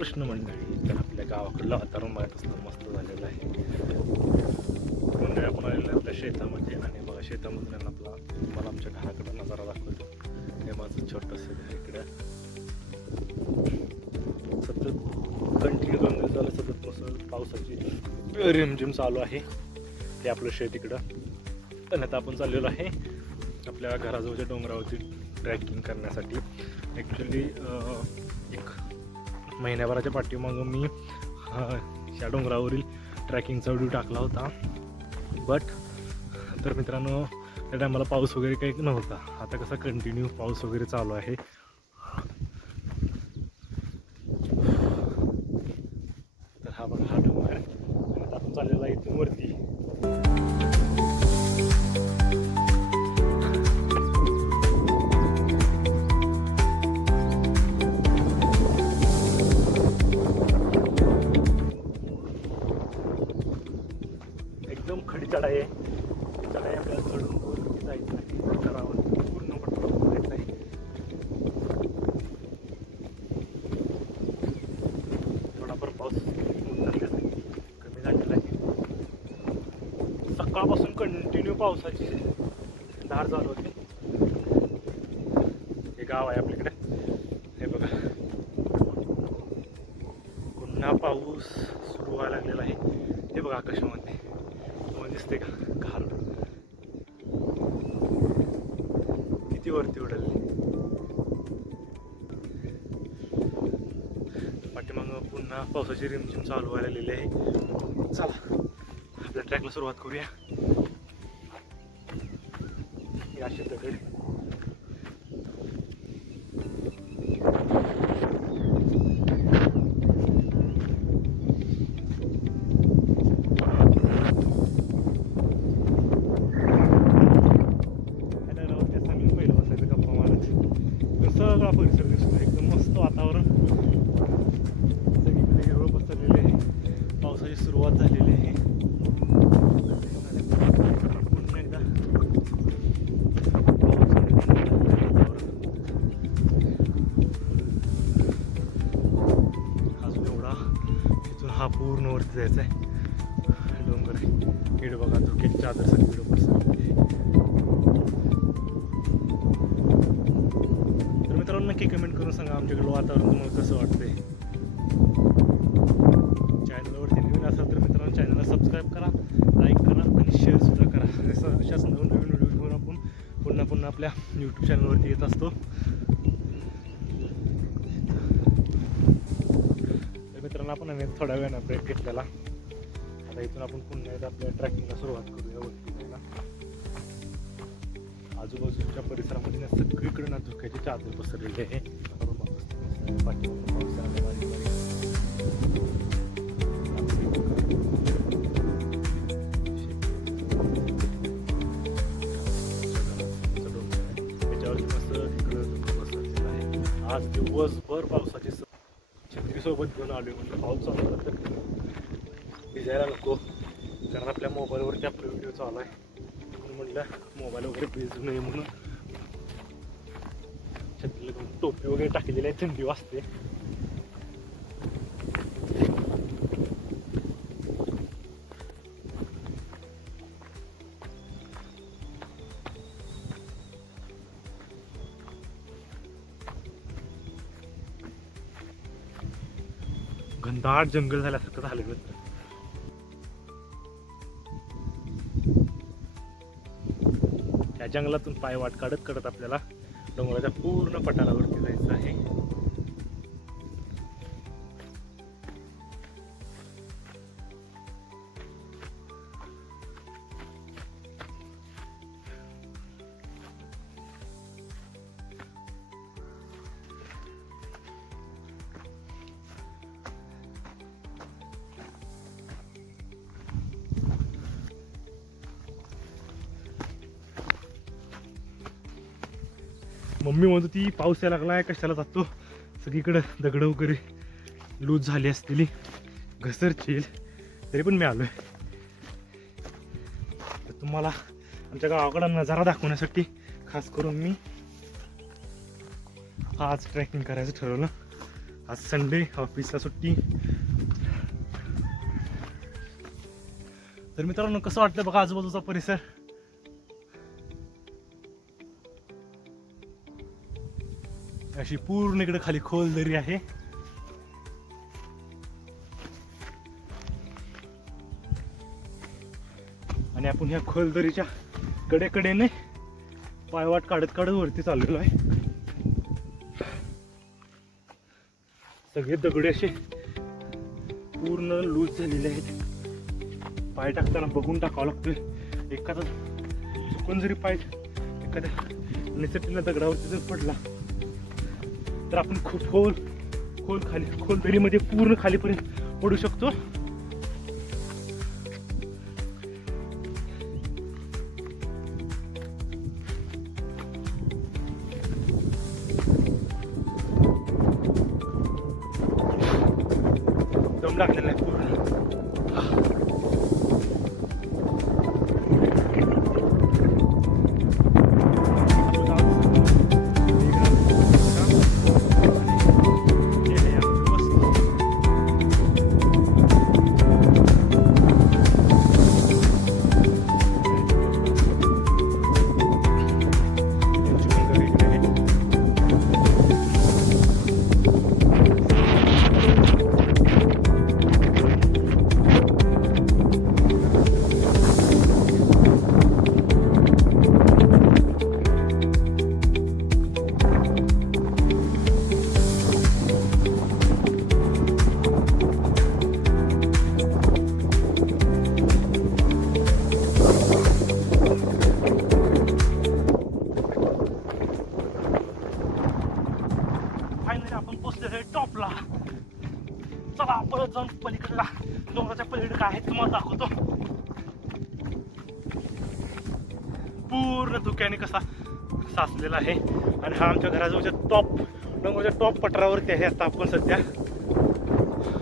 रामकृष्ण मंडळी. तर आपल्या गावाकडलं वातावरण माहीत असतं मस्त झालेलं आहे. मंडळी आपण आलेलं आपल्या शेतामध्ये आणि बघा शेतामधून आपला मला आमच्या घराकडं नजारा दाखवतो. हे माझं छोटंसं घर इकडं सतत कंटिन्यू 2 दिवस झालं सतत मस्त पावसाची रिमझिम चालू आहे. ते आपलं शेत इकडं. आणि आता आपण चाललेलो आहे आपल्या घराजवळच्या डोंगरावरती ट्रॅकिंग करण्यासाठी. ॲक्च्युली एक महिन्याभराच्या पाठीमागं मी या डोंगरावरील ट्रॅकिंगचा व्हिडिओ टाकला होता. बट तर मित्रांनो त्या टायमाला पाऊस वगैरे काही नव्हता. आता कसा कंटिन्यू पाऊस वगैरे चालू आहे. तर हा बघा हा डोंगर आहे आणि आता आपण चाललेला आहे इथून वरती. एकदम खडी चढाई आहे. चढाई आपल्याला चढून वरती जायचं आहे. चढावर पूर्ण पट्टा जायचं आहे. थोडाफार पाऊस कमी झालेला आहे. सकाळपासून कंटिन्यू पावसाची धार चालू होती. हे गाव आहे आपल्याकडे. हे बघा पुन्हा पाऊस सुरू व्हायला लागलेला आहे. हे बघा आकाशामध्ये दिसते का घाल किती वरती उडलली. पाठीमागं पुन्हा पावसाची रिमझिम चालू व्हायला लागलेली आहे. चला आपल्या ट्रॅकला सुरुवात करूया. या शेताकडे सगळा परिसर दिसतो. एकदम मस्त वातावरण. सगळीकडे हिरवळ पसरलेली आहे. पावसाची सुरुवात झालेली आहे. पुन्हा एकदा अजून एवढा इथून हा पूर्ण वरती जायचा आहे. डोंगर आहे. इकडे बघा धुक्याची चादर सगळीकडे पसरलेली आहे. नक्की कमेंट करून सांगा आमच्याकडलं वातावरण तुम्हाला कसं वाटतंय. चॅनलवरती नवीन असाल तर मित्रांनो चॅनलला सबस्क्राईब करा, लाईक करा आणि शेअरसुद्धा करा. अशाच नवीन व्हिडिओ घेऊन आपण पुन्हा आपल्या यूट्यूब चॅनलवरती येत असतो. तर मित्रांनो आपण थोड्या वेळानं ब्रेक घेतलेला. आता इथून आपण पुन्हा एकदा आपल्या ट्रॅकिंगला सुरुवात करूया वरती जायला. आजूबाजूच्या परिसरामध्ये सगळीकडे ना धुक्याची चादर पसरलेली आहे. त्याच्यावरती मस्त इकडं पसरलेलं आहे. आज दिवसभर पावसाची छत्रीसोबत घेऊन आलो म्हणजे पाऊस चालू तर भिजायला नको. कारण आपल्या मोबाईलवरती आपला व्हिडिओ चालू आहे. म्हटलं मोबाईल वगैरे भिजू नये म्हणून छत्रीला टोपी वगैरे टाकलेली आहे. थंडी वाजते. घनदाट जंगल झाल्यासारखं झालं मित्र. या जंगलातून पायवाट काढत आपल्याला डोंगराच्या पूर्ण पठारावरती जायचं आहे. मम्मी म्हणत होती पाऊस यायला लागलाय कशाला जातो. सगळीकडे दगड वगैरे लूज झाली असलेली घसरतील. तरी पण मी आलोय. तर तुम्हाला आमच्या गावाकडा नजारा दाखवण्यासाठी खास करून मी आज ट्रेकिंग करायचं ठरवलं. आज संडे, ऑफिसला सुट्टी. तर मित्रांनो कसं वाटतं बघा आजूबाजूचा परिसर. अशी पूर्ण इकडे खाली खोल दरी आहे. आणि आपण ह्या खोल दरीच्या कडेकडेने पायवाट काढत काढत वरती चाललेलो आहे. सगळे दगडे असे पूर्ण लूज झालेले आहेत. पाय टाकताना बघून टाकावं लागतोय. एखादा चुकून जरी पाय एखाद्या निसटलेल्या दगडावरती जर पडला तर आपण खूप खोल दरीमध्ये पूर्ण खालीपर्यंत पडू शकतो. दम लागलेला आहे पूर्ण. आपण पोचलेलो आहे टॉपला. चला परत जाऊन पलीकडला डोंगराच्या पलीकडे काय आहे तुम्हाला दाखवतो. पूर्ण धुक्याने कसा साचलेला आहे. आणि हा आमच्या घराजवळच्या डोंगराच्या टॉप पठारावरती आहे. आता आपण सध्या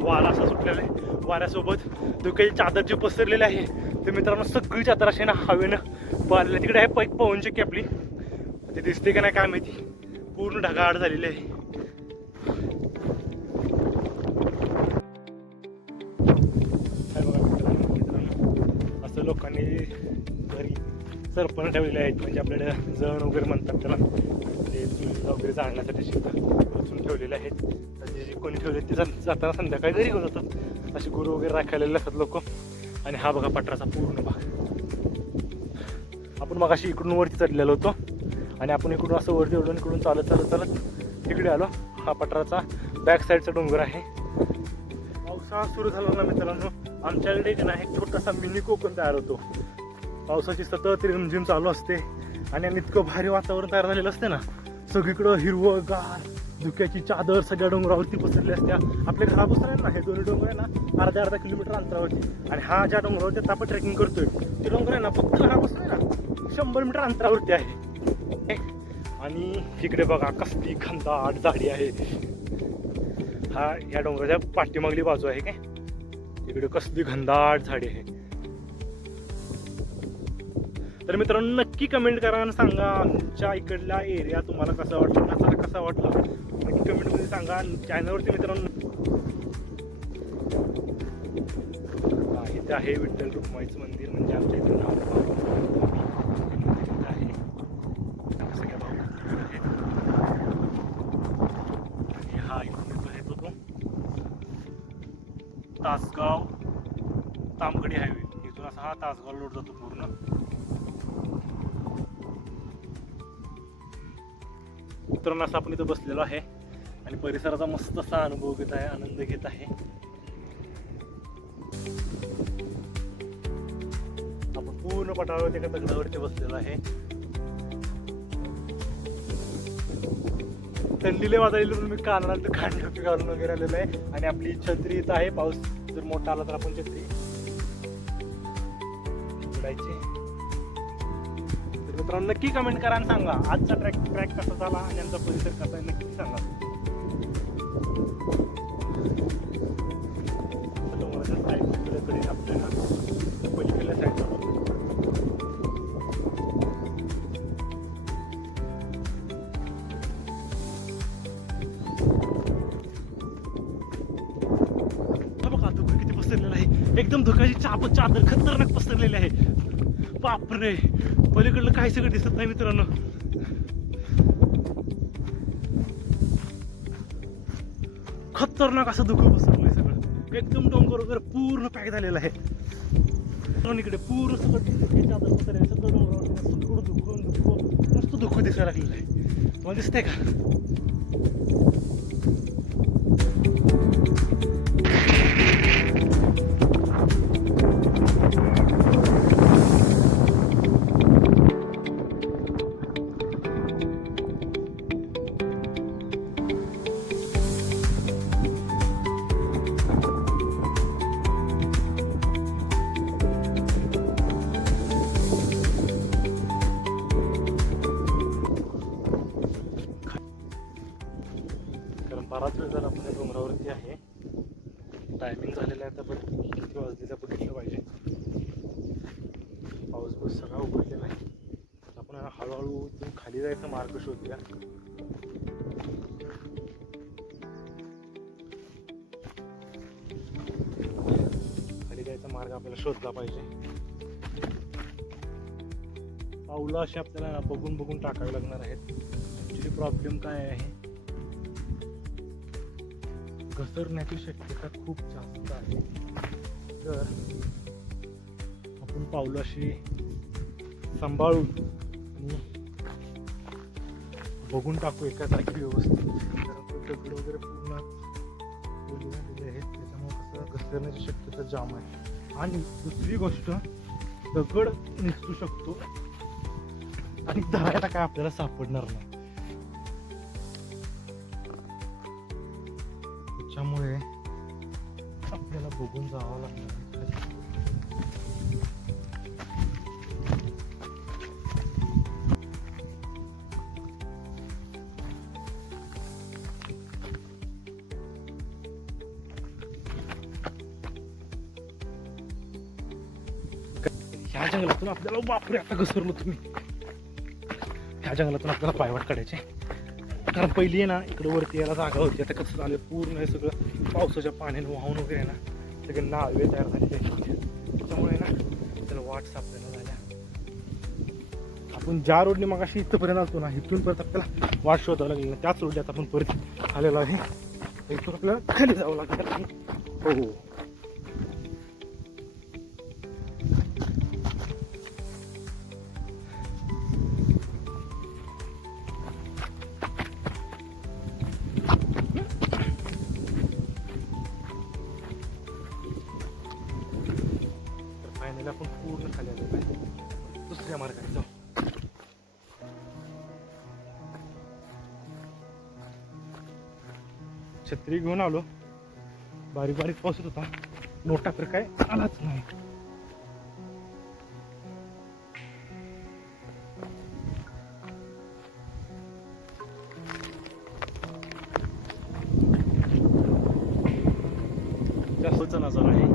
वारा असा सुटलेला आहे. वाऱ्यासोबत धुक्याची चादर जी पसरलेली आहे ते मित्रांनो सगळी चादर अशी ना हवेनं बारले. तिकडे आहे पैक पवनचक्की आपली, ते दिसते का नाही काय माहिती. पूर्ण ढगाळ झालेली आहे. असं लोकांनी घरी सरपण ठेवलेले आहेत. म्हणजे आपल्याकडे जण वगैरे म्हणतात त्याला, ते चुलीला वगैरे जाळण्यासाठी रचून ठेवलेले आहेत. त्याचे जे कोणी ठेवले ते जाताना संध्याकाळी घरी घेऊन जातात. असे गुरु वगैरे राखायलेले असतात लोक. आणि हा बघा पठाराचा पूर्ण भाग. आपण मग अशी इकडून वरती चढलेलो होतो आणि आपण इकडून असं वरती ओढून इकडून चालत चालत चालत तिकडे आलो. हा पठाराचा बॅक साईडचा डोंगर आहे. पावसाळा सुरू झाला ना मित्रांनो, आमच्याकडे ना एक छोटासा मिनी कोकण तयार होतो. पावसाची सतत रिमझिम चालू असते आणि इतकं भारी वातावरण तयार झालेलं असते ना. सगळीकडं हिरवंगार धुक्याची चादर सगळ्या डोंगरावरती पसरली असत्या. आपल्या घरापासून आहे ना हे दोन्ही डोंगर आहे ना अर्धा किलोमीटर अंतरावरती. आणि हा ज्या डोंगरावरती आपण ट्रेकिंग करतोय ते डोंगर आहे ना फक्त घरापासून आहे ना 100 मीटर अंतरावरती आहे. आणि इकडे बघा कसली घनदाट झाडी आहे. हा या डोंगराच्या पाठीमागली बाजू आहे काय. इकडे कसली घनदाट झाडी आहे. तर मित्रांनो नक्की कमेंट करा आणि सांगा आमच्या इकडला एरिया तुम्हाला कसा वाटला, नसाला कसा वाटला नक्की कमेंटमध्ये सांगा. चॅनलवरती मित्रांनो इथे आहे विठ्ठल रुक्माईचं मंदिर. म्हणजे आमच्या इथे आहे सगळ्या भाऊ आहेत. आणि हा इकडे येतो तो तासगाव तामगडी हायवे. इथून असा हा तासगाव रोड जातो पूर्ण. मित्रांनो असं आपण इथं बसलेलो आहे आणि परिसराचा मस्त असा अनुभव घेत आहे, आनंद घेत आहे. आपण पूर्ण पठारावरती एका दगडावरती बसलेलो आहे. थंडीले वाजायला मी कानाला तर कानटोपी घालून वगैरे आलेलो आहे. आणि आपली छत्री इथं आहे. पाऊस जर मोठा आला तर आपण छत्री उघडायची. मित्रांनो नक्की कमेंट करा आणि सांगा आजचा ट्रॅक कसा झाला आणि आमचा परिसर कसा आहे नक्की सांगा. आपल्याला पलीकडल्या साईडला एकदम धुक्याची चादर खतरनाक पसरलेली आहे. बापरे, पलीकडलं काही सगळं दिसत नाही मित्रांनो. खतरनाक असं धुकं पसरलंय सगळं. एकदम डोंगर वगैरे पूर्ण पॅक झालेलं आहे. इकडे पूर्ण सगळं चादर पसरलेलं, सगळं डोंगरावर सगळं धुकं मस्त धुकं दिसायला लागलेलं आहे. तुम्हाला दिसतंय का? बराच वेळ झाला आपण डोंगरावरती आहे. टायमिंग झालेला आहे आता, पण किती वाजले त्या बघितलं पाहिजे. पाऊस बस सगळा उघडलेला आहे. आपण हळूहळू इथून खाली जायचा मार्ग शोधूया. खाली जायचा मार्ग आपल्याला शोधला पाहिजे. पाऊलं अशी आपल्याला बघून बघून टाकावी लागणार आहेत. ॲक्च्युली प्रॉब्लेम काय आहे, घसरण्याची शक्यता खूप जास्त आहे. तर आपण पावलं अशी सांभाळून आणि बघून टाकू एका जागी व्यवस्थित. कारण दगड वगैरे पूर्ण ओले झालेले आहेत, त्याच्यामुळे कसं घसरण्याची शक्यता जाम आहे. आणि दुसरी गोष्ट, दगड निसटू शकतो आणि धरायला काय आपल्याला सापडणार नाही. त्याच्यामुळे आपल्याला बघून जावं लागणार. ह्या जंगलातून आपल्याला, बापरे आता घसरलो तुम्ही. ह्या जंगलातून आपल्याला पायवाट काढायचे, कारण पहिली आहे ना इकडं वरती यायला जागा होती. आता कसं झालं, पूर्ण हे सगळं पावसाच्या पाण्याने वाहून वगैरे ना सगळे नावे तयार झालेले आहेत. त्याच्यामुळे ना त्याला वाट सापडायला झाल्या. आपण ज्या रोडने मगाशी इथंपर्यंत आलतो ना, इथून परत आपल्याला वाट शोधावं लागेल. त्याच रोडने आता आपण परत आलेलो आहे. इथून आपल्याला खाली जावं लागेल. हो हो, आपण पूर्ण खाली आलेलो आहे. दुसऱ्या मार्गाने जाऊ. छत्री घेऊन आलो. बारीक बारीक पाऊस होता, मोठा तर काय आलाच नाही. जास्तचा नजारा आहे.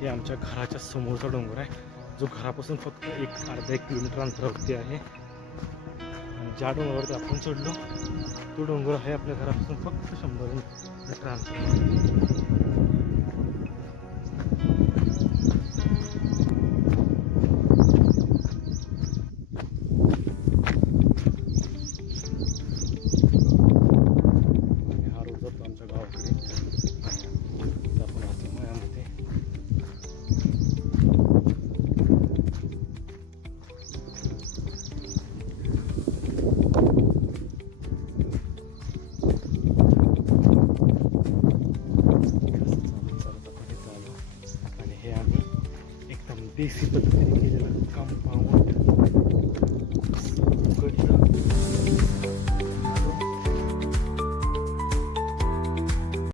हे आमच्या घराच्या समोरचा डोंगर आहे, जो घरापासून फक्त अर्धा एक किलोमीटर अंतरावरती आहे. आणि ज्या डोंगरावरती आपण चढलो तो डोंगर आहे आपल्या घरापासून फक्त 100 हा रोड जातो आमच्या गावाकडे. आपण आता मळ्यामध्ये आणि हे आम्ही एकदम देसी पद्धतीने केलेलं कंपाऊंड.